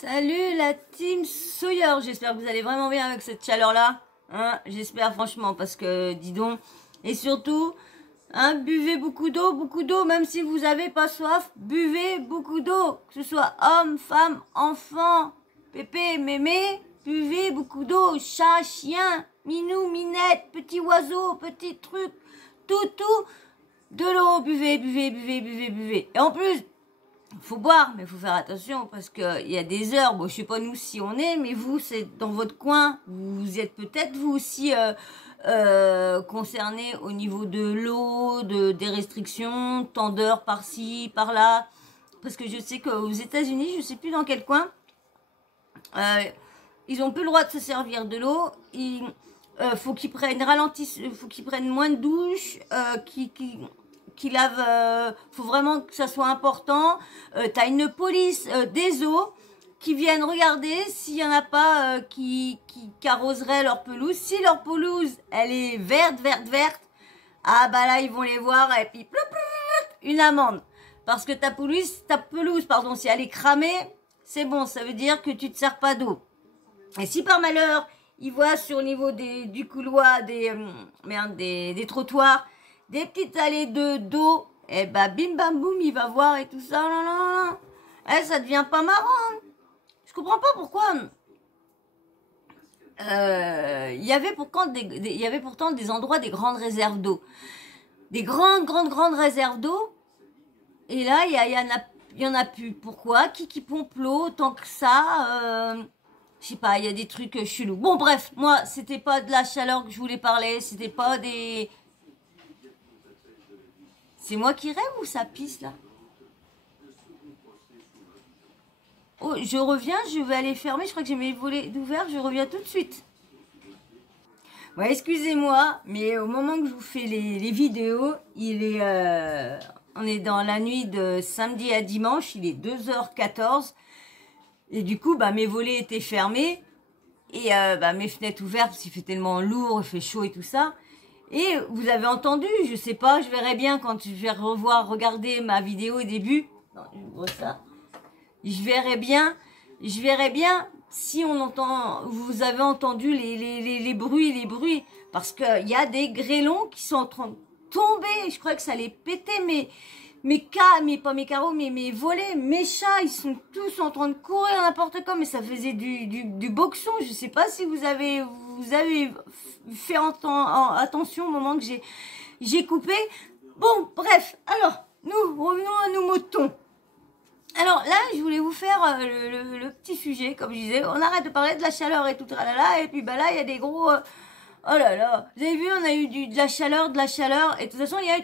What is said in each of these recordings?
Salut la team Sawyer, j'espère que vous allez vraiment bien avec cette chaleur-là. Hein, j'espère franchement parce que, dis donc, et surtout, hein, buvez beaucoup d'eau, même si vous n'avez pas soif, buvez beaucoup d'eau. Que ce soit homme, femme, enfant, pépé, mémé, buvez beaucoup d'eau. Chat, chien, minou, minette, petit oiseau, petit truc, tout, de l'eau, buvez. Et en plus, faut boire, mais faut faire attention parce que il y a des heures. Bon, je sais pas nous si on est, mais vous, c'est dans votre coin. Vous êtes peut-être vous aussi concernés au niveau de l'eau, des restrictions, tant d'heures par-ci, par-là. Parce que je sais qu'aux États-Unis, je sais plus dans quel coin, ils ont plus le droit de se servir de l'eau. Faut qu'ils prennent faut qu'ils prennent moins de douches, qui lave, faut vraiment que ça soit important. T'as une police des eaux qui viennent regarder s'il y en a pas qui arroseraient leur pelouse. Si leur pelouse, elle est verte, ah bah là ils vont les voir et puis une amende. Parce que ta pelouse, pardon, si elle est cramée, c'est bon, ça veut dire que tu te sers pas d'eau. Et si par malheur, ils voient sur le niveau du couloir, des trottoirs, des petites allées d'eau, et bah bim bam boum, il va voir et tout ça, non. Eh, ça devient pas marrant. Je comprends pas pourquoi. Il y avait pourtant des endroits, des grandes réserves d'eau. Des grandes réserves d'eau. Et là, il y en a plus. Pourquoi? Qui pompe l'eau tant que ça? Je sais pas, il y a des trucs chelous. Bon, bref, moi, c'était pas de la chaleur que je voulais parler. C'était pas des... C'est moi qui rêve ou ça pisse là? Oh, je reviens, je vais aller fermer. Je crois que j'ai mes volets ouverts. Je reviens tout de suite. Ouais, excusez-moi, mais au moment que je vous fais les vidéos, on est dans la nuit de samedi à dimanche. Il est 2h14. Et du coup, bah, mes volets étaient fermés. Et mes fenêtres ouvertes parce qu'il fait tellement lourd, il fait chaud et tout ça. Et vous avez entendu, je sais pas, je verrai bien quand je vais regarder ma vidéo au début. Non, j'ouvre ça. Je verrai bien si on entend, vous avez entendu les bruits. Parce qu'il y a des grêlons qui sont en train de tomber. Je crois que ça allait péter pas mes carreaux, mais mes volets, mes chats, ils sont tous en train de courir n'importe quoi, mais ça faisait du boxon. Je sais pas si vous avez fait attention au moment que j'ai coupé. Bon, bref, alors, nous revenons à nos moutons. Alors là, je voulais vous faire le petit sujet, comme je disais, on arrête de parler de la chaleur et tout, tralala, et puis bah là, il y a des gros... oh là là, vous avez vu, on a eu de la chaleur, et de toute façon, il y a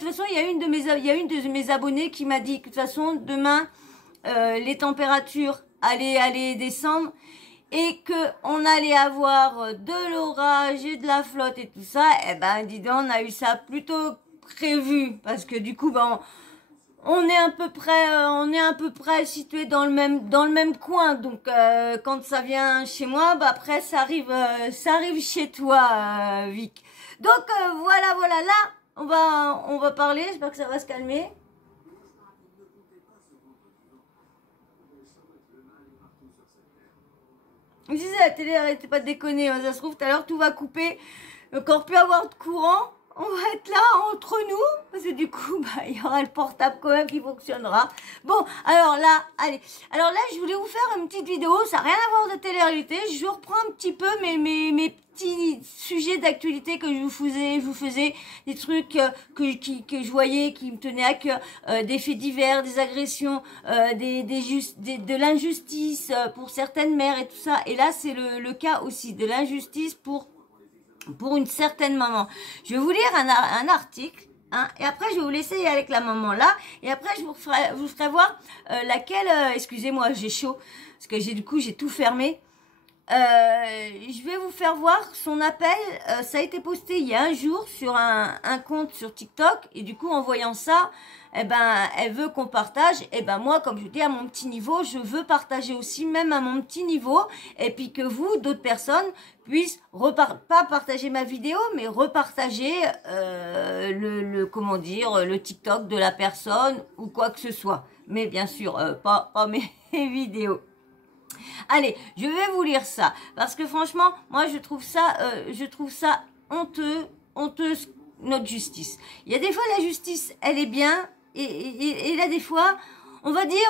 une de mes abonnées qui m'a dit que de toute façon, demain, les températures allaient descendre, et que on allait avoir de l'orage et de la flotte et tout ça. Eh ben, dis donc, on a eu ça plutôt prévu, parce que du coup, ben, on est à peu près situé dans le même coin. Donc quand ça vient chez moi, bah après ça arrive chez toi, Vic. Donc voilà, là on va parler. J'espère que ça va se calmer. Je disais, la télé, arrêtez pas de déconner. Hein, ça se trouve tout à l'heure tout va couper. Encore plus avoir de courant. On va être là entre nous, parce que du coup, bah, il y aura le portable quand même qui fonctionnera. Bon, alors là, allez. Alors là, je voulais vous faire une petite vidéo, ça n'a rien à voir de télé-réalité. Je reprends un petit peu mes petits sujets d'actualité que je vous faisais, des trucs que je voyais, qui me tenaient à cœur, des faits divers, des agressions, de l'injustice pour certaines mères et tout ça. Et là, c'est le cas aussi de l'injustice pour une certaine maman. Je vais vous lire un article, hein, et après je vais vous laisser avec la maman là, et après je vous ferai voir laquelle, excusez-moi, j'ai chaud, parce que j'ai tout fermé. Je vais vous faire voir son appel, ça a été posté il y a un jour sur un compte sur TikTok, et du coup en voyant ça, eh ben elle veut qu'on partage, et ben moi comme je dis à mon petit niveau, je veux partager aussi même à mon petit niveau, et puis que vous, d'autres personnes, puissent pas partager ma vidéo, mais repartager comment dire, le TikTok de la personne ou quoi que ce soit, mais bien sûr pas mes vidéos. Allez, je vais vous lire ça. Parce que franchement, moi, je trouve ça honteux, honteuse, notre justice. Il y a des fois, la justice, elle est bien. Et là, des fois, on va dire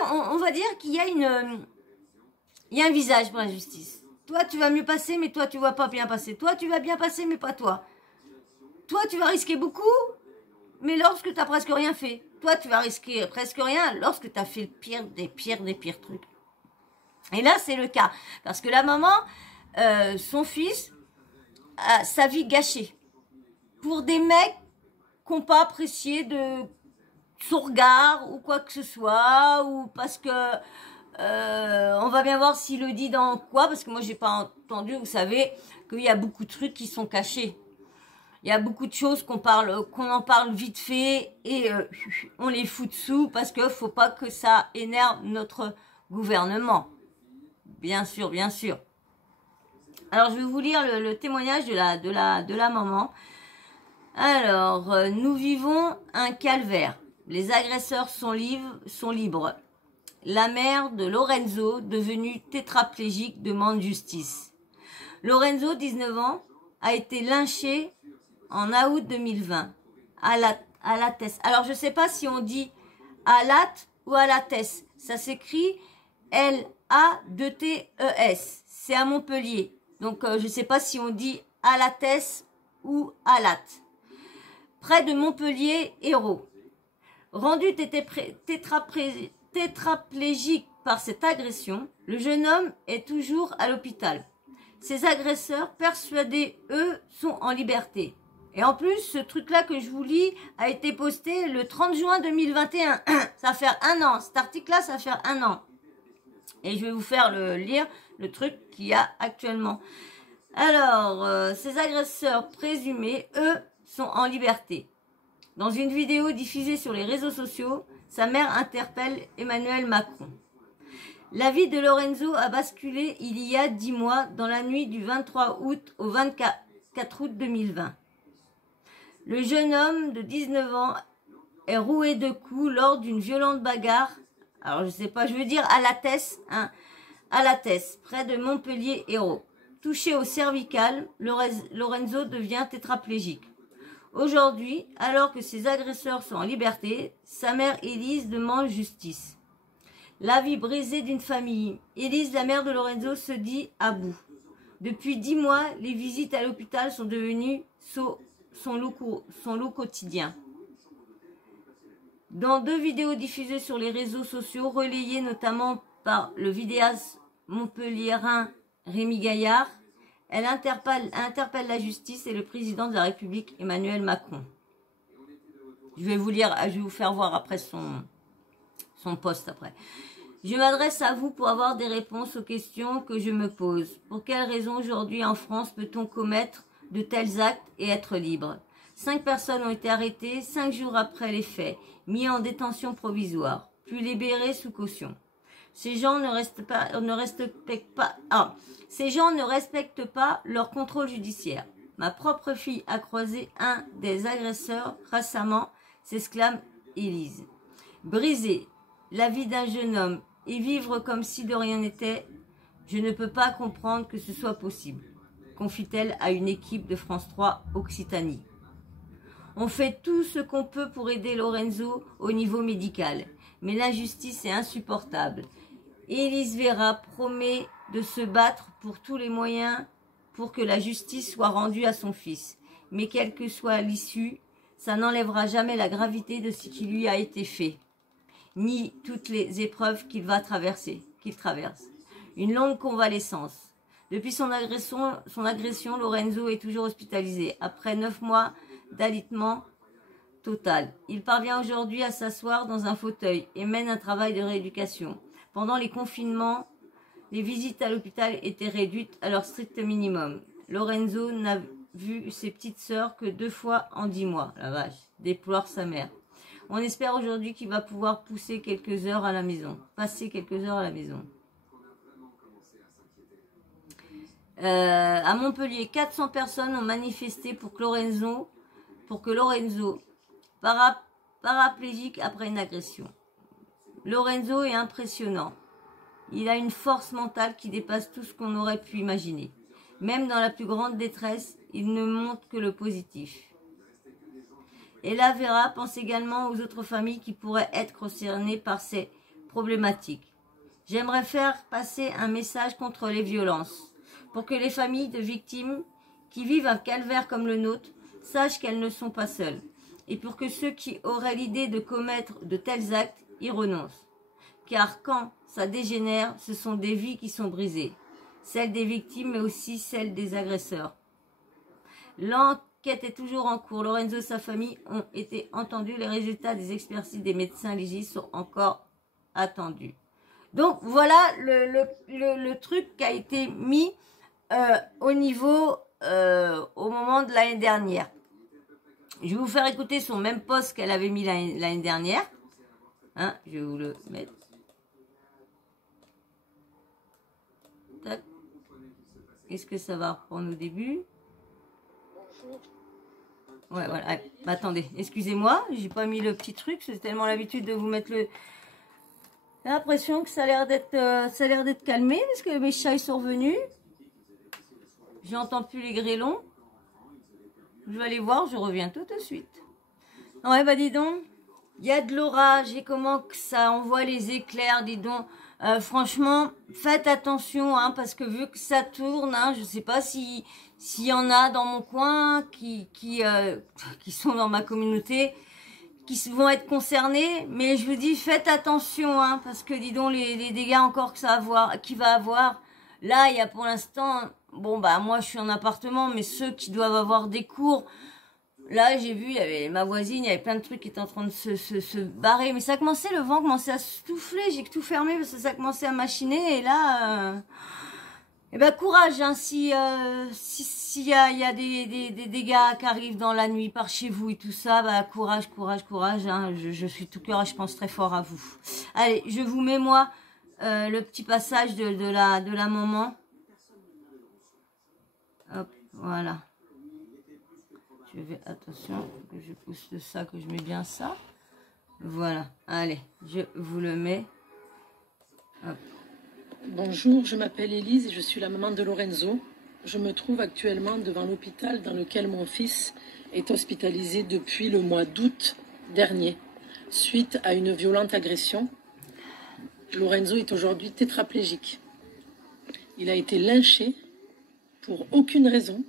qu'il y a il y a un visage pour la justice. Toi, tu vas mieux passer, mais toi, tu vas pas bien passer. Toi, tu vas bien passer, mais pas toi. Toi, tu vas risquer beaucoup, mais lorsque tu n'as presque rien fait. Toi, tu vas risquer presque rien lorsque tu as fait le pire des pires trucs. Et là, c'est le cas. Parce que la maman, son fils, a sa vie gâchée. Pour des mecs qui n'ont pas apprécié de son regard ou quoi que ce soit, ou parce que on va bien voir s'il le dit dans quoi, parce que moi j'ai pas entendu, vous savez, qu'il y a beaucoup de trucs qui sont cachés. Il y a beaucoup de choses qu'on en parle vite fait et on les fout dessous parce que faut pas que ça énerve notre gouvernement. Bien sûr, bien sûr. Alors je vais vous lire le témoignage de la maman. Alors, nous vivons un calvaire. Les agresseurs sont libres. La mère de Lorenzo, devenu tétraplégique, demande justice. Lorenzo, 19 ans, a été lynché en août 2020 à la Tess. Alors, je ne sais pas si on dit à la ou à la Tess. Ça s'écrit L-A-2-T-E-S. C'est à Montpellier. Donc, je ne sais pas si on dit à la Tess ou à la près de Montpellier, Hérault. Rendu tétraplégique par cette agression, le jeune homme est toujours à l'hôpital. Ses agresseurs, persuadés, eux, sont en liberté. Et en plus, ce truc-là que je vous lis a été posté le 30 juin 2021. Ça va faire un an. Cet article-là, ça va faire un an. Et je vais vous faire lire le truc qu'il y a actuellement. Alors, ces agresseurs présumés, eux, sont en liberté. Dans une vidéo diffusée sur les réseaux sociaux, sa mère interpelle Emmanuel Macron. La vie de Lorenzo a basculé il y a 10 mois, dans la nuit du 23 août au 24 août 2020. Le jeune homme de 19 ans est roué de coups lors d'une violente bagarre. Alors je sais pas, je veux dire à la Tess, près de Montpellier-Hérault. Touché au cervical, Lorenzo devient tétraplégique. Aujourd'hui, alors que ses agresseurs sont en liberté, sa mère Élise demande justice. La vie brisée d'une famille. Élise, la mère de Lorenzo, se dit à bout. Depuis 10 mois, les visites à l'hôpital sont devenues son lot quotidien. Dans 2 vidéos diffusées sur les réseaux sociaux, relayées notamment par le vidéaste montpelliérain Rémi Gaillard, elle interpelle la justice et le président de la République, Emmanuel Macron. Je vais vous faire voir après son post après. Je m'adresse à vous pour avoir des réponses aux questions que je me pose. Pour quelles raisons aujourd'hui en France peut-on commettre de tels actes et être libre? 5 personnes ont été arrêtées 5 jours après les faits, mis en détention provisoire, puis libérées sous caution. Ces gens ne respectent pas leur contrôle judiciaire. Ma propre fille a croisé un des agresseurs récemment, s'exclame Élise. Briser la vie d'un jeune homme et vivre comme si de rien n'était, je ne peux pas comprendre que ce soit possible, confie-t-elle à une équipe de France 3 Occitanie. On fait tout ce qu'on peut pour aider Lorenzo au niveau médical, mais l'injustice est insupportable. Élise Vera promet de se battre pour tous les moyens pour que la justice soit rendue à son fils. Mais quelle que soit l'issue, ça n'enlèvera jamais la gravité de ce qui lui a été fait, ni toutes les épreuves qu'il traverse. Une longue convalescence. Depuis son agression, Lorenzo est toujours hospitalisé. Après 9 mois d'alitement total, il parvient aujourd'hui à s'asseoir dans un fauteuil et mène un travail de rééducation. Pendant les confinements, les visites à l'hôpital étaient réduites à leur strict minimum. Lorenzo n'a vu ses petites sœurs que 2 fois en 10 mois. La vache, déplore sa mère. On espère aujourd'hui qu'il va pouvoir passer quelques heures à la maison. À Montpellier, 400 personnes ont manifesté pour que Lorenzo, paraplégique après une agression. Lorenzo est impressionnant. Il a une force mentale qui dépasse tout ce qu'on aurait pu imaginer. Même dans la plus grande détresse, il ne montre que le positif. Ella Vera pense également aux autres familles qui pourraient être concernées par ces problématiques. J'aimerais faire passer un message contre les violences, pour que les familles de victimes qui vivent un calvaire comme le nôtre sachent qu'elles ne sont pas seules, et pour que ceux qui auraient l'idée de commettre de tels actes y renoncent. Car quand ça dégénère, ce sont des vies qui sont brisées, celles des victimes mais aussi celles des agresseurs. L'enquête est toujours en cours. Lorenzo et sa famille ont été entendus. Les résultats des expertises des médecins légistes sont encore attendus. Donc voilà le truc qui a été mis au niveau au moment de l'année dernière. Je vais vous faire écouter son même post qu'elle avait mis l'année dernière. Hein, je vais vous le mettre. Tac. Est-ce que ça va reprendre au début? Ouais, voilà. Allez, bah, attendez, excusez-moi, j'ai pas mis le petit truc. C'est tellement l'habitude de vous mettre le... J'ai l'impression que ça a l'air d'être calmé parce que mes chats ils sont revenus. J'entends plus les grêlons. Je vais aller voir, je reviens tout de suite. Ouais, bah dis donc, il y a de l'orage et comment que ça envoie les éclairs, dis donc. Franchement, faites attention, hein, parce que vu que ça tourne, hein, je sais pas s'il y en a dans mon coin qui sont dans ma communauté, qui vont être concernés, mais je vous dis, faites attention, hein, parce que dis donc, les dégâts encore que ça va avoir, là, il y a pour l'instant, bon, bah, moi, je suis en appartement, mais ceux qui doivent avoir des cours, là, j'ai vu, il y avait ma voisine, il y avait plein de trucs qui étaient en train de se barrer, mais ça commençait, le vent commençait à souffler, j'ai tout fermé parce que ça commençait à machiner, et là, eh ben, courage, hein, s'il y a des dégâts qui arrivent dans la nuit par chez vous et tout ça, bah, courage, hein, je suis tout cœur et je pense très fort à vous. Allez, je vous mets, moi, le petit passage de la maman. Hop, voilà. Je vais, attention, que je pousse ça, que je mets bien ça. Voilà, allez, je vous le mets. Hop. Bonjour, je m'appelle Élise et je suis la maman de Lorenzo. Je me trouve actuellement devant l'hôpital dans lequel mon fils est hospitalisé depuis le mois d'août dernier, suite à une violente agression. Lorenzo est aujourd'hui tétraplégique. Il a été lynché pour aucune raison.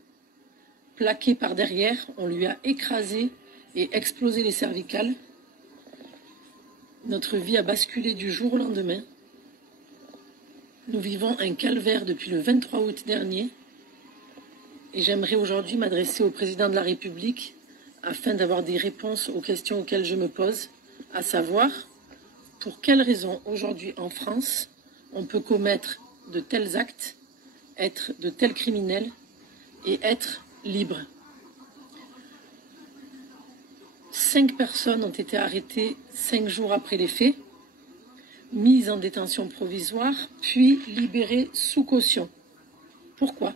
Plaqué par derrière, on lui a écrasé et explosé les cervicales. Notre vie a basculé du jour au lendemain. Nous vivons un calvaire depuis le 23 août dernier et j'aimerais aujourd'hui m'adresser au président de la République afin d'avoir des réponses aux questions auxquelles je me pose, à savoir pour quelles raisons aujourd'hui en France on peut commettre de tels actes, être de tels criminels et être libre. 5 personnes ont été arrêtées 5 jours après les faits, mises en détention provisoire, puis libérées sous caution. Pourquoi?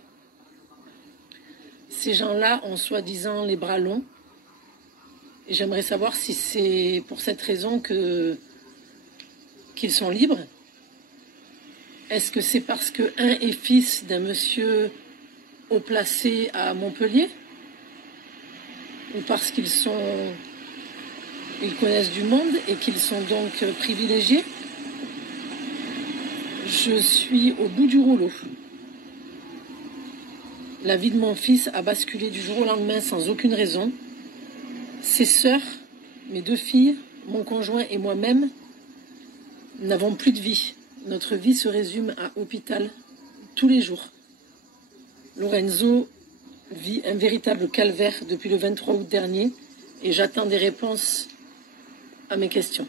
Ces gens-là ont soi-disant les bras longs. Et j'aimerais savoir si c'est pour cette raison qu'ils sont libres. Est-ce que c'est parce qu'un est fils d'un monsieur haut placé à Montpellier? Ou parce qu'ils connaissent du monde et qu'ils sont donc privilégiés? Je suis au bout du rouleau. La vie de mon fils a basculé du jour au lendemain sans aucune raison. Ses sœurs, mes 2 filles, mon conjoint et moi-même n'avons plus de vie. Notre vie se résume à hôpital tous les jours. Lorenzo vit un véritable calvaire depuis le 23 août dernier et j'attends des réponses à mes questions.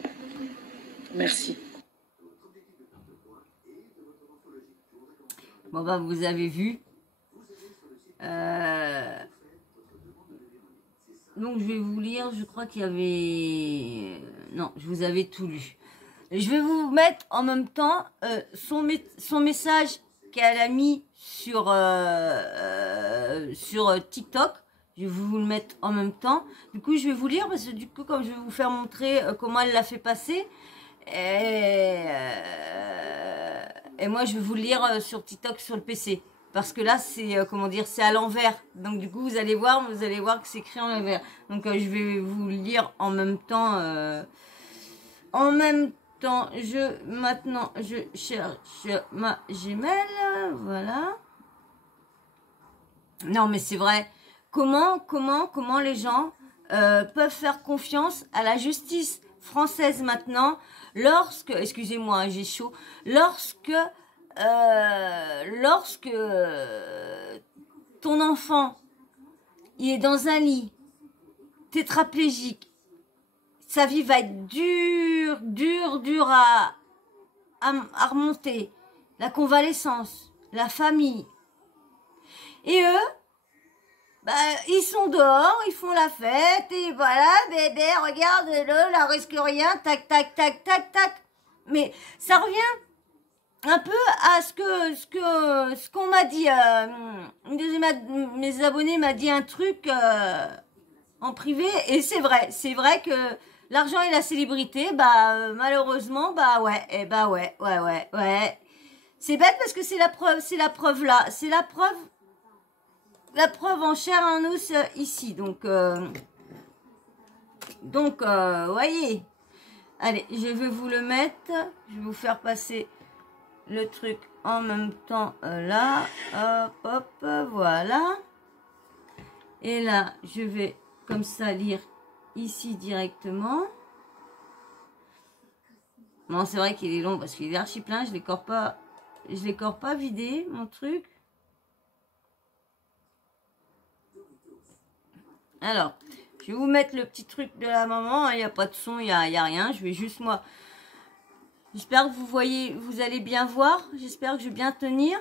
Merci. Bon, bah, vous avez vu. Donc, je vais vous lire. Je crois qu'il y avait... Non, je vous avais tout lu. Je vais vous mettre en même temps son message qu'elle a mis sur TikTok. Je vais vous le mettre en même temps. Du coup, je vais vous lire parce que du coup, comme je vais vous faire montrer comment elle l'a fait passer. Et moi, je vais vous le lire sur TikTok, sur le PC. Parce que là, c'est, comment dire, c'est à l'envers. Donc, du coup, vous allez voir que c'est écrit en l'envers. Donc, je vais vous le lire en même temps. Maintenant, je cherche ma Gmail. Voilà. Non, mais c'est vrai. Comment les gens peuvent faire confiance à la justice française maintenant lorsque, excusez-moi, j'ai chaud, lorsque ton enfant, il est dans un lit, tétraplégique, sa vie va être dure à remonter, la convalescence, la famille. Et eux, bah, ils sont dehors, ils font la fête, et voilà, bébé, regarde-le, là, risque rien, tac, tac, tac, tac, tac. Mais ça revient un peu à ce qu'on m'a dit. Une de mes abonnés m'a dit un truc en privé, et c'est vrai que l'argent et la célébrité, bah, malheureusement, bah ouais, et bah ouais. C'est bête parce que c'est la preuve là, c'est la preuve en chair et en os ici. Donc, voyez. Allez, je vais vous le mettre. Je vais vous faire passer le truc en même temps là. Hop, voilà. Et là, je vais comme ça lire ici directement. Bon, c'est vrai qu'il est long parce qu'il est archi plein. Je l'ai encore pas vidé, mon truc. Alors, je vais vous mettre le petit truc de la maman. Il n'y a pas de son, il n'y a rien. Je vais juste moi... J'espère que vous allez bien voir. J'espère que je vais bien tenir.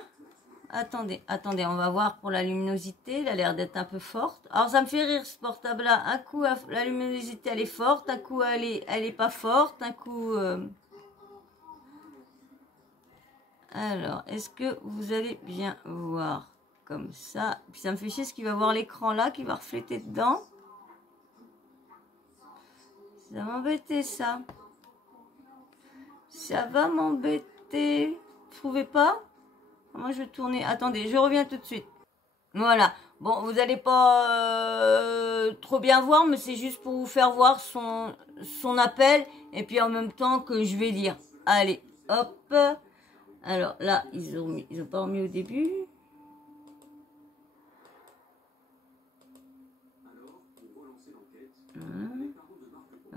Attendez, on va voir pour la luminosité. Elle a l'air d'être un peu forte. Alors, ça me fait rire ce portable-là. Un coup, la luminosité, elle est forte. Un coup, elle est pas forte. Un coup... Alors, est-ce que vous allez bien voir ? Comme ça. Puis ça me fait chier ce qu'il va voir l'écran là, qui va refléter dedans. Ça va m'embêter ça. Ça va m'embêter. Vous trouvez pas? Moi je vais tourner. Attendez, je reviens tout de suite. Voilà. Bon, vous n'allez pas trop bien voir, mais c'est juste pour vous faire voir son appel. Et puis en même temps que je vais lire. Allez, hop. Alors là, ils ont pas remis au début.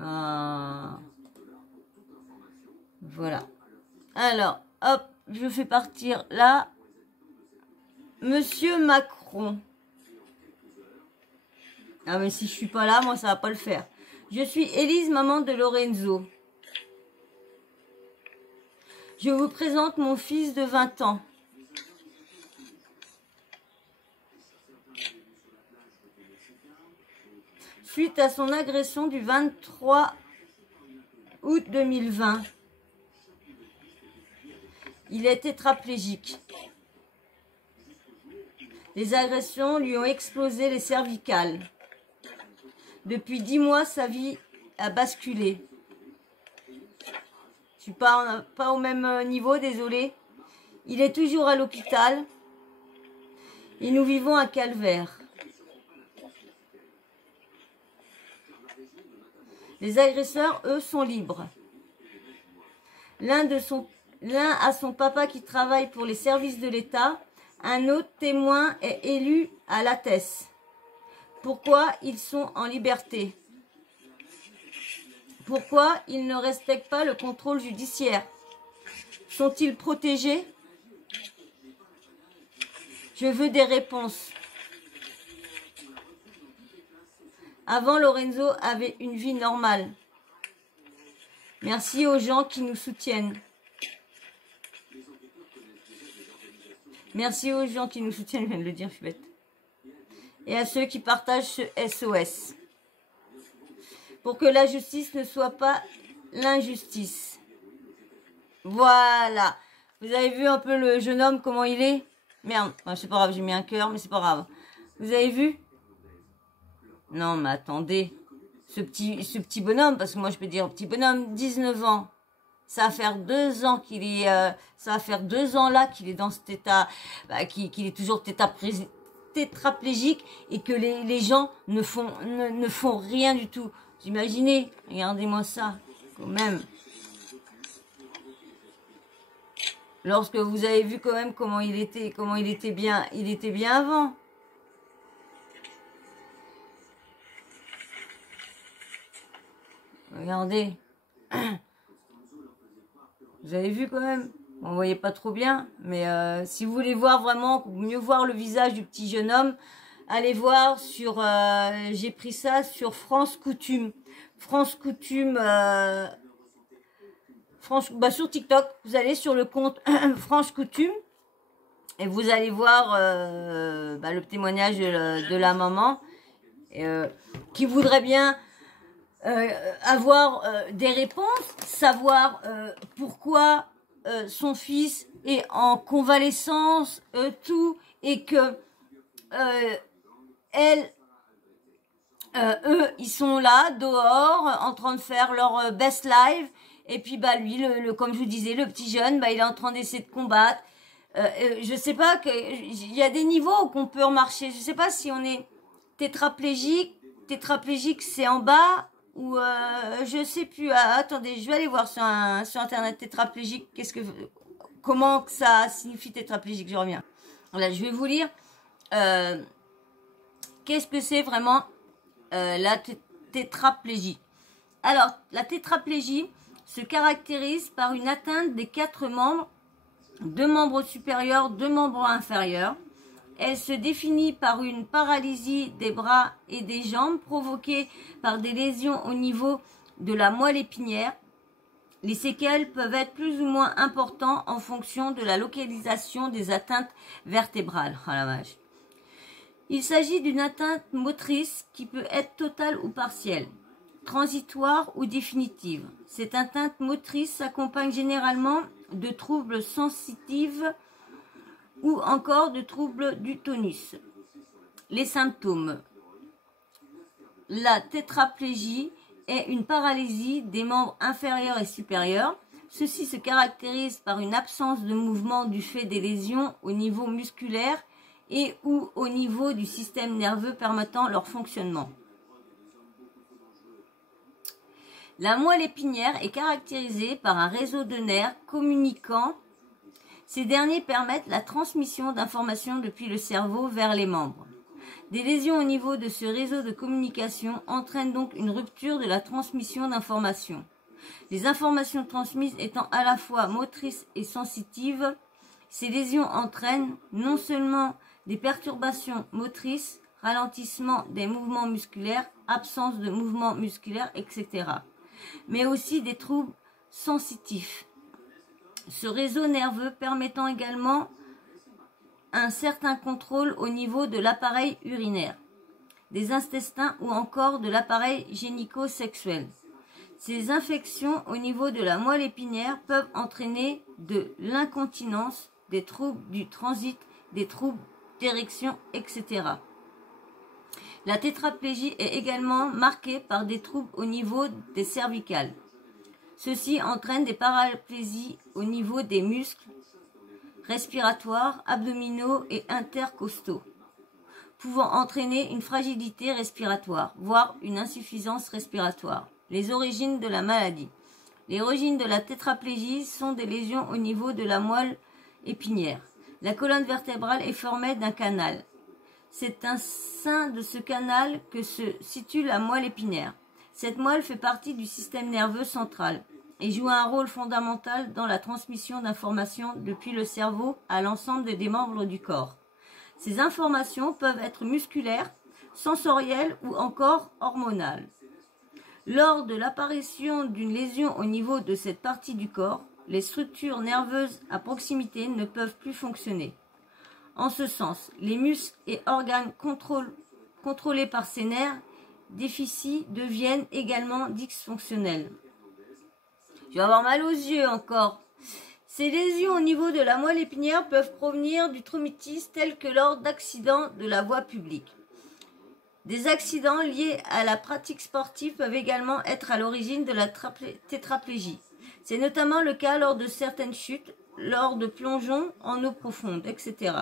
Ah. Voilà. Alors, hop, je fais partir là. Monsieur Macron. Ah mais si je suis pas là, moi ça va pas le faire. Je suis Élise, maman de Lorenzo. Je vous présente mon fils de 20 ans. Suite à son agression du 23 août 2020, il est tétraplégique. Les agressions lui ont explosé les cervicales. Depuis 10 mois, sa vie a basculé. Je suis pas au même niveau, désolé. Il est toujours à l'hôpital et nous vivons un calvaire. Les agresseurs, eux, sont libres. L'un a son papa qui travaille pour les services de l'État. Un autre témoin est élu à l'ATES. Pourquoi ils sont en liberté? Pourquoi ils ne respectent pas le contrôle judiciaire? Sont-ils protégés? Je veux des réponses. Avant, Lorenzo avait une vie normale. Merci aux gens qui nous soutiennent. Merci aux gens qui nous soutiennent, je viens de le dire, je suis bête. Et à ceux qui partagent ce SOS. Pour que la justice ne soit pas l'injustice. Voilà. Vous avez vu un peu le jeune homme, comment il est? Merde, c'est pas grave, j'ai mis un cœur, mais c'est pas grave. Vous avez vu? Non, mais attendez. Ce petit bonhomme, parce que moi je peux dire petit bonhomme, 19 ans. Ça va faire 2 ans qu'il est, ça va faire 2 ans là qu'il est dans cet état, qu'il est toujours tétraplégique et que les gens ne font rien du tout. Vous imaginez? Regardez-moi ça, quand même. Lorsque vous avez vu quand même comment il était bien avant. Regardez. Vous avez vu quand même. Bon, vous voyez pas trop bien, mais si vous voulez voir vraiment, mieux voir le visage du petit jeune homme, allez voir sur, j'ai pris ça sur France Coutume. France Coutume, sur TikTok, vous allez sur le compte France Coutume et vous allez voir le témoignage de la maman qui voudrait bien avoir des réponses, savoir pourquoi son fils est en convalescence, tout, et que eux, ils sont là, dehors, en train de faire leur best life, et puis lui, comme je vous disais, le petit jeune, il est en train d'essayer de combattre. Je sais pas, il y a des niveaux qu'on peut remarcher, je sais pas si on est tétraplégique c'est en bas, ou je sais plus. Attendez, je vais aller voir sur internet tétraplégique. Comment que ça signifie tétraplégique? Je reviens. Voilà, je vais vous lire. Qu'est-ce que c'est vraiment la tétraplégie? Alors, la tétraplégie se caractérise par une atteinte des 4 membres, 2 membres supérieurs, 2 membres inférieurs. Elle se définit par une paralysie des bras et des jambes provoquée par des lésions au niveau de la moelle épinière. Les séquelles peuvent être plus ou moins importantes en fonction de la localisation des atteintes vertébrales. Oh la vache. Il s'agit d'une atteinte motrice qui peut être totale ou partielle, transitoire ou définitive. Cette atteinte motrice s'accompagne généralement de troubles sensitifs ou encore de troubles du tonus. Les symptômes. La tétraplégie est une paralysie des membres inférieurs et supérieurs. Ceci se caractérise par une absence de mouvement du fait des lésions au niveau musculaire et ou au niveau du système nerveux permettant leur fonctionnement. La moelle épinière est caractérisée par un réseau de nerfs communiquant. Ces derniers permettent la transmission d'informations depuis le cerveau vers les membres. Des lésions au niveau de ce réseau de communication entraînent donc une rupture de la transmission d'informations. Les informations transmises étant à la fois motrices et sensitives, ces lésions entraînent non seulement des perturbations motrices, ralentissement des mouvements musculaires, absence de mouvements musculaires, etc., mais aussi des troubles sensitifs. Ce réseau nerveux permettant également un certain contrôle au niveau de l'appareil urinaire, des intestins ou encore de l'appareil génico-sexuel. Ces infections au niveau de la moelle épinière peuvent entraîner de l'incontinence, des troubles du transit, des troubles d'érection, etc. La tétraplégie est également marquée par des troubles au niveau des cervicales. Ceci entraîne des paraplésies au niveau des muscles respiratoires, abdominaux et intercostaux, pouvant entraîner une fragilité respiratoire, voire une insuffisance respiratoire. Les origines de la maladie. Les origines de la tétraplégie sont des lésions au niveau de la moelle épinière. La colonne vertébrale est formée d'un canal. C'est un sein de ce canal que se situe la moelle épinière. Cette moelle fait partie du système nerveux central et joue un rôle fondamental dans la transmission d'informations depuis le cerveau à l'ensemble des membres du corps. Ces informations peuvent être musculaires, sensorielles ou encore hormonales. Lors de l'apparition d'une lésion au niveau de cette partie du corps, les structures nerveuses à proximité ne peuvent plus fonctionner. En ce sens, les muscles et organes contrôlés par ces nerfs déficits deviennent également dysfonctionnels. Je vais avoir mal aux yeux encore. Ces lésions au niveau de la moelle épinière peuvent provenir du traumatisme tel que lors d'accidents de la voie publique. Des accidents liés à la pratique sportive peuvent également être à l'origine de la tétraplégie. C'est notamment le cas lors de certaines chutes, lors de plongeons en eau profonde, etc.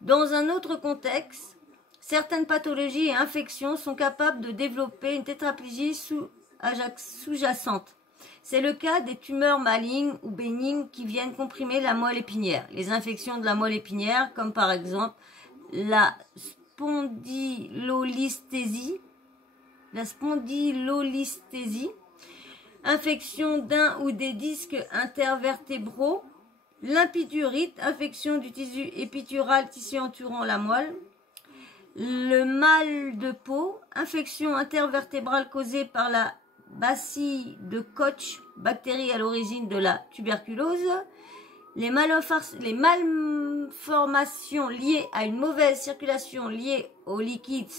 Dans un autre contexte, certaines pathologies et infections sont capables de développer une tétraplégie sous-jacente. C'est le cas des tumeurs malignes ou bénignes qui viennent comprimer la moelle épinière. Les infections de la moelle épinière, comme par exemple la spondylolisthésie, infection d'un ou des disques intervertébraux, l'impidurite, infection du tissu épitural, tissu entourant la moelle, le mal de peau, infection intervertébrale causée par la bacille de Koch, bactérie à l'origine de la tuberculose, les malformations liées à une mauvaise circulation liée au liquide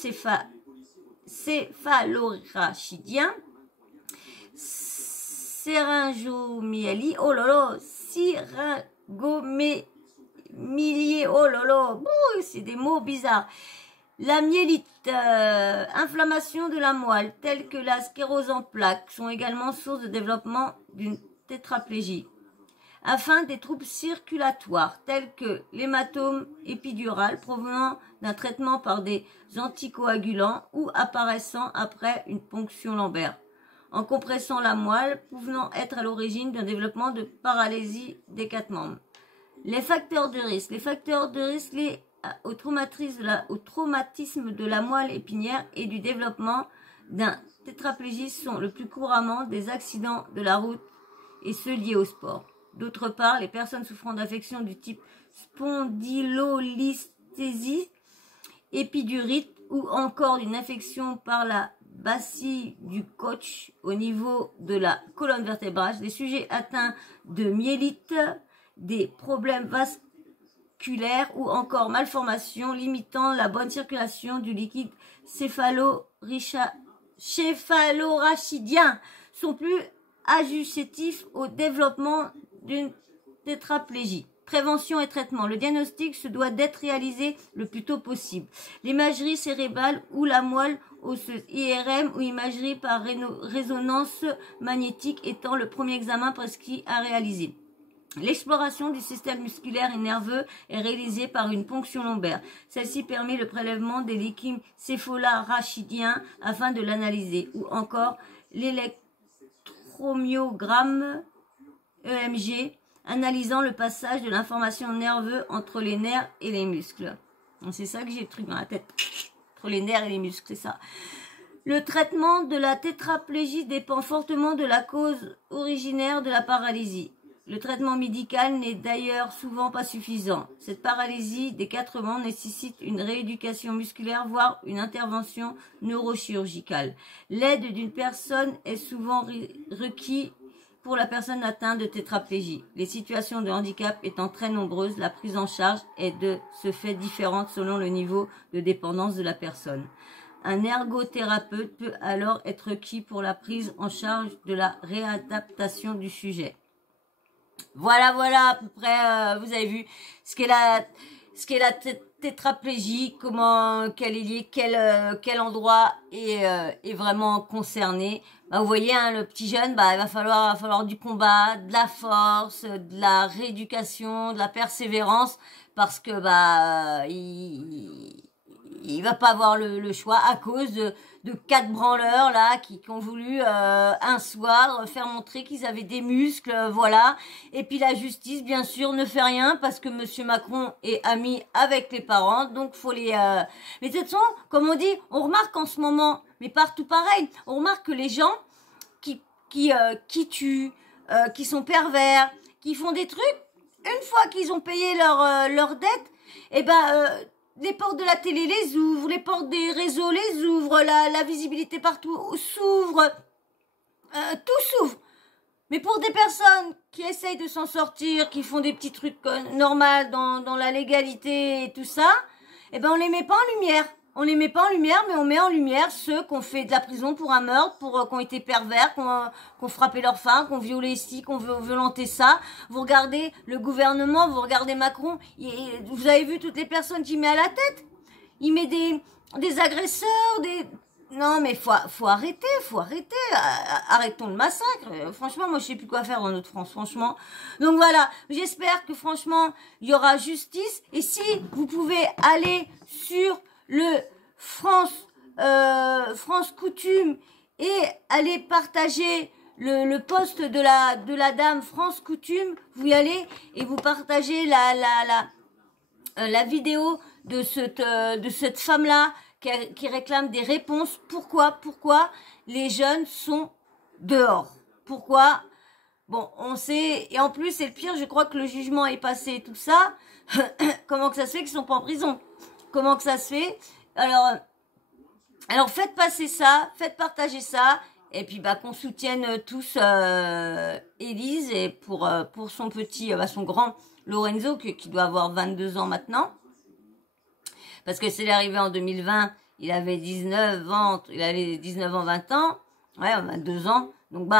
céphalorachidien, syringomyélie, oh là là, syringomyélie, oh là là, c'est des mots bizarres. La myélite, inflammation de la moelle, telle que la sclérose en plaques, sont également source de développement d'une tétraplégie. Afin des troubles circulatoires, tels que l'hématome épidural provenant d'un traitement par des anticoagulants ou apparaissant après une ponction lombaire, en compressant la moelle, pouvant être à l'origine d'un développement de paralysie des 4 membres. Les facteurs de risque liés au traumatisme de la moelle épinière et du développement d'un tétraplégie sont le plus couramment des accidents de la route et ceux liés au sport. D'autre part, les personnes souffrant d'affections du type spondylolisthésie, épidurite ou encore d'une infection par la bacille du Koch au niveau de la colonne vertébrale, les sujets atteints de myélite, des problèmes vasculaires ou encore malformations limitant la bonne circulation du liquide céphalorachidien sont plus ajustifs au développement d'une tétraplégie. Prévention et traitement. Le diagnostic se doit d'être réalisé le plus tôt possible. L'imagerie cérébrale ou la moelle osseuse, IRM ou imagerie par résonance magnétique étant le premier examen prescrit à réaliser. L'exploration du système musculaire et nerveux est réalisée par une ponction lombaire. Celle-ci permet le prélèvement des liquides céphalorachidien afin de l'analyser, ou encore l'électromyogramme EMG, analysant le passage de l'information nerveuse entre les nerfs et les muscles. C'est ça que j'ai le truc dans la tête, entre les nerfs et les muscles, c'est ça. Le traitement de la tétraplégie dépend fortement de la cause originaire de la paralysie. Le traitement médical n'est d'ailleurs souvent pas suffisant. Cette paralysie des 4 membres nécessite une rééducation musculaire, voire une intervention neurochirurgicale. L'aide d'une personne est souvent requise pour la personne atteinte de tétraplégie. Les situations de handicap étant très nombreuses, la prise en charge est de ce fait différente selon le niveau de dépendance de la personne. Un ergothérapeute peut alors être requis pour la prise en charge de la réadaptation du sujet. Voilà, à peu près, vous avez vu ce qu'est la tétraplégie, quelle est liée, quel endroit est vraiment concerné. Bah, vous voyez, hein, le petit jeune, bah, il va falloir du combat, de la force, de la rééducation, de la persévérance, parce que bah il va pas avoir le choix à cause de 4 branleurs là qui ont voulu un soir faire montrer qu'ils avaient des muscles, voilà. Et puis la justice bien sûr ne fait rien parce que monsieur Macron est ami avec les parents, donc faut les mais de toute façon, comme on dit, on remarque en ce moment, mais partout pareil, on remarque que les gens qui tuent, qui sont pervers, qui font des trucs, une fois qu'ils ont payé leur dette, et les portes de la télé les ouvrent, les portes des réseaux les ouvrent, la visibilité partout s'ouvre, tout s'ouvre. Mais pour des personnes qui essayent de s'en sortir, qui font des petits trucs normaux dans la légalité et tout ça, on les met pas en lumière. On les met pas en lumière, mais on met en lumière ceux qui ont fait de la prison pour un meurtre, qui ont été pervers, qui ont frappé leur femme, qui ont violé ici, qui ont violenté ça. Vous regardez le gouvernement, vous regardez Macron, vous avez vu toutes les personnes qu'il met à la tête. Il met des agresseurs, Non, mais faut arrêter, faut arrêter. Arrêtons le massacre. Franchement, moi, je sais plus quoi faire dans notre France, franchement. Donc voilà, j'espère que franchement, il y aura justice. Et si vous pouvez aller sur le France Coutume et aller partager le post de la dame France Coutume, vous y allez et vous partagez la vidéo de cette femme-là qui réclame des réponses. Pourquoi les jeunes sont dehors? Pourquoi? Bon, on sait, et en plus, c'est le pire, je crois que le jugement est passé, tout ça. Comment que ça se fait qu'ils sont pas en prison? Comment que ça se fait? Alors faites passer ça, faites partager ça, et puis bah qu'on soutienne tous Élise et pour son petit, son grand Lorenzo qui doit avoir 22 ans maintenant. Parce que c'est arrivé en 2020, il avait 19 ans, il avait 19 ans, 20 ans, ouais, 22 ans. Donc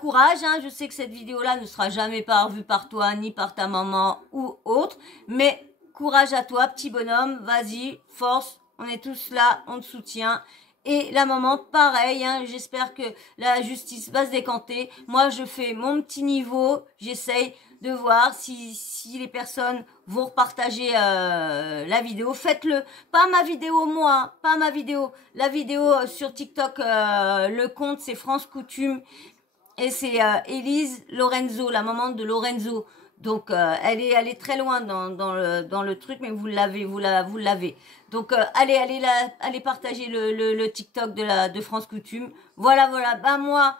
courage, hein, je sais que cette vidéo-là ne sera jamais vue par toi, ni par ta maman ou autre, mais courage à toi, petit bonhomme, vas-y, force, on est tous là, on te soutient. Et la maman, pareil, hein, j'espère que la justice va se décanter. Moi, je fais mon petit niveau, j'essaye de voir si les personnes vont repartager la vidéo. Faites-le, pas ma vidéo moi, pas ma vidéo. La vidéo sur TikTok, le compte c'est France Coutume et c'est Élise Lorenzo, la maman de Lorenzo. Donc elle est très loin dans le truc, mais vous l'avez. Donc allez partager le TikTok de France Coutume. Voilà. Ben moi,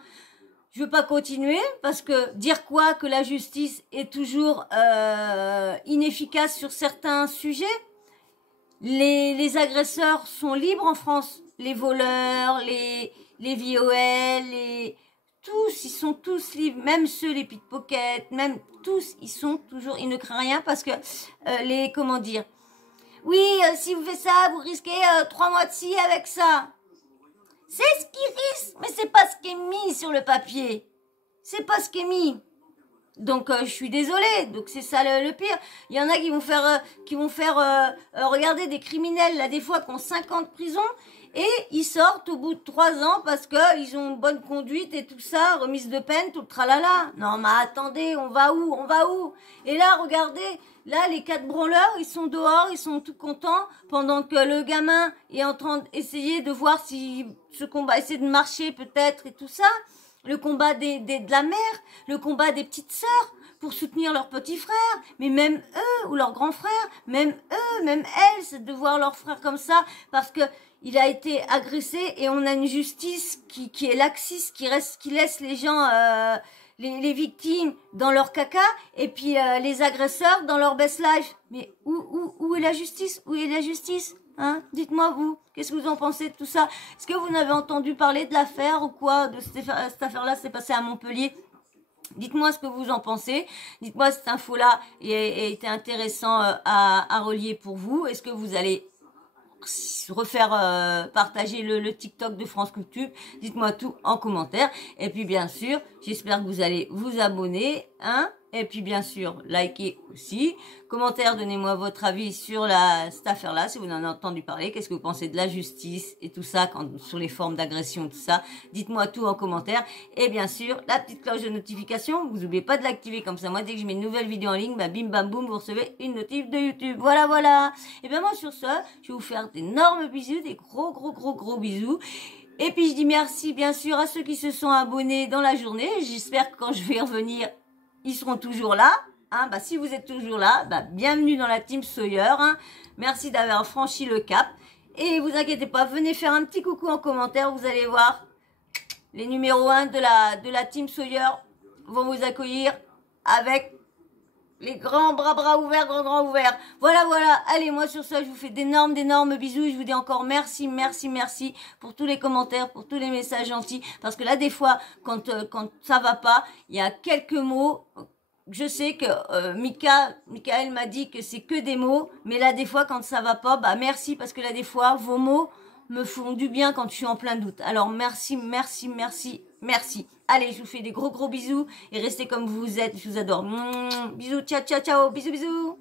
je veux pas continuer parce que dire quoi que la justice est toujours inefficace sur certains sujets. Les agresseurs sont libres en France. Les voleurs, les VOL, tous, ils sont tous libres, même ceux, les pickpockets, même tous, ils ne craignent rien parce que comment dire, oui, si vous faites ça, vous risquez 3 mois de scie avec ça. C'est ce qu'ils risquent, mais c'est pas ce qui est mis sur le papier. C'est pas ce qui est mis. Donc je suis désolée. Donc c'est ça le pire. Il y en a qui vont faire regarder des criminels là des fois qui ont 5 ans de prison et ils sortent au bout de 3 ans parce que ils ont une bonne conduite et tout ça, remise de peine, tout le tralala. Non mais attendez, on va où? Et là regardez, là les 4 branleurs, ils sont dehors, ils sont tout contents pendant que le gamin est en train d'essayer de voir si ce combat, essayer de marcher peut-être et tout ça. Le combat de la mère, le combat des petites sœurs pour soutenir leurs petits frères, mais même eux ou leurs grands frères, même eux, même elles, c'est de voir leur frère comme ça parce que il a été agressé et on a une justice qui est laxiste, qui laisse les gens, les victimes dans leur caca et puis les agresseurs dans leur best life. Mais où est la justice? Où est la justice? Hein? Dites-moi vous, qu'est-ce que vous en pensez de tout ça? Est-ce que vous n'avez entendu parler de l'affaire ou quoi? De cette affaire-là, c'est passé à Montpellier. Dites-moi ce que vous en pensez. Dites-moi si cette info-là était intéressant à relier pour vous. Est-ce que vous allez refaire partager le TikTok de France Coutume? Dites-moi tout en commentaire. Et puis bien sûr, j'espère que vous allez vous abonner, hein? Et puis bien sûr, likez aussi. Commentaire, donnez-moi votre avis sur cette affaire-là, si vous en avez entendu parler. Qu'est-ce que vous pensez de la justice et tout ça, sur les formes d'agression, tout ça. Dites-moi tout en commentaire. Et bien sûr, la petite cloche de notification, vous n'oubliez pas de l'activer comme ça. Moi, dès que je mets une nouvelle vidéo en ligne, bah, bim bam boum, vous recevez une notif de YouTube. Voilà. Et bien moi, sur ce, je vais vous faire d'énormes bisous, des gros bisous. Et puis je dis merci bien sûr à ceux qui se sont abonnés dans la journée. J'espère que quand je vais revenir, ils seront toujours là. Hein, bah, si vous êtes toujours là, bah, bienvenue dans la team Sawyer. Hein. Merci d'avoir franchi le cap. Et vous inquiétez pas, venez faire un petit coucou en commentaire. Vous allez voir, les numéros 1 de la team Sawyer vont vous accueillir avec les grands bras ouverts, grands ouverts. Voilà. Allez, moi sur ça, je vous fais d'énormes bisous. Je vous dis encore merci pour tous les commentaires, pour tous les messages gentils. Parce que là, des fois, quand ça va pas, il y a quelques mots. Je sais que Michael m'a dit que c'est que des mots. Mais là, des fois, quand ça va pas, bah merci. Parce que là, des fois, vos mots me font du bien quand je suis en plein doute. Alors, merci. Allez, je vous fais des gros bisous et restez comme vous êtes. Je vous adore. Bisous, ciao, bisous.